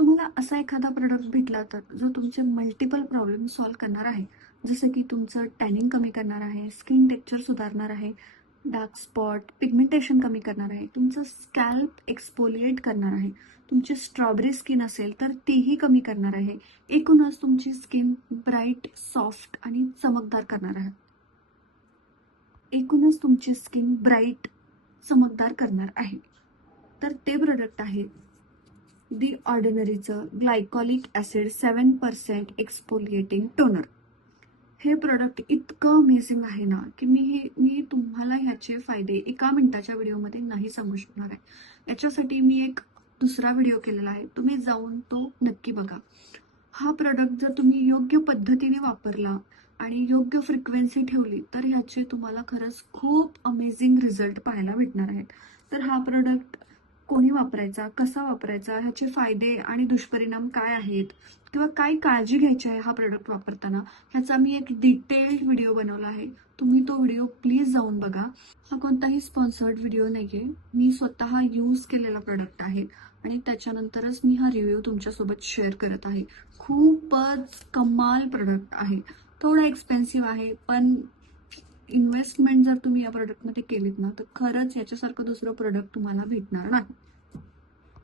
तुम्हाला असा एखादा प्रोडक्ट भेटला तर जो तुमचे मल्टिपल प्रॉब्लेम सॉल्व्ह करणार आहे. जसं की तुमचं टॅनिंग कमी करणार आहे, स्किन टेक्स्चर सुधारणार आहे, डार्क स्पॉट, पिगमेंटेशन कमी करणार आहे, तुमचं स्कॅल्प एक्सफोलिएट करणार आहे, तुमची स्ट्रॉबेरी स्किन असेल तर तीही कमी करणार आहे. एकूणच तुमची स्किन ब्राईट, सॉफ्ट आणि चमकदार करणार आहे. एकूणच तुमची स्किन ब्राईट, चमकदार करणार आहे. तर ते प्रोडक्ट आहे दी ऑर्डिनरीचं ग्लायकॉलिक ॲसिड 7% एक्सफोलिएटिंग टोनर. हे प्रोडक्ट इतकं अमेझिंग आहे ना की मी तुम्हाला ह्याचे फायदे एका मिनिटाच्या व्हिडिओमध्ये नाही सांगू शकणार आहे. याच्यासाठी मी एक दुसरा व्हिडिओ केलेला आहे, तुम्ही जाऊन तो नक्की बघा. हा प्रोडक्ट जर तुम्ही योग्य पद्धतीने वापरला आणि योग्य फ्रिक्वेन्सी ठेवली तर ह्याचे तुम्हाला खरंच खूप अमेझिंग रिझल्ट पाहायला भेटणार आहेत. तर हा प्रोडक्ट कोणी वापरायचा, कसा वापरायचा, ह्याचे फायदे आणि दुष्परिणाम काय आहेत किंवा काय काळजी घ्यायची आहे हा प्रोडक्ट वापरताना, ह्याचा मी एक डिटेल्ड व्हिडिओ बनवला आहे. तुम्ही तो व्हिडिओ प्लीज जाऊन बघा. हा कोणताही स्पॉन्सर्ड व्हिडिओ नाहीये, मी स्वतः यूज केलेला प्रोडक्ट आहे आणि त्याच्यानंतरच मी हा रिव्ह्यू तुमच्यासोबत शेअर करत आहे. खूपच कमाल प्रोडक्ट आहे. थोडा एक्सपेन्सिव्ह आहे, पण इन्व्हेस्टमेंट जर तुम्ही या प्रोडक्टमध्ये केलीत ना तर खरंच याच्यासारखं दुसरं प्रोडक्ट तुम्हाला भेटणार नाही.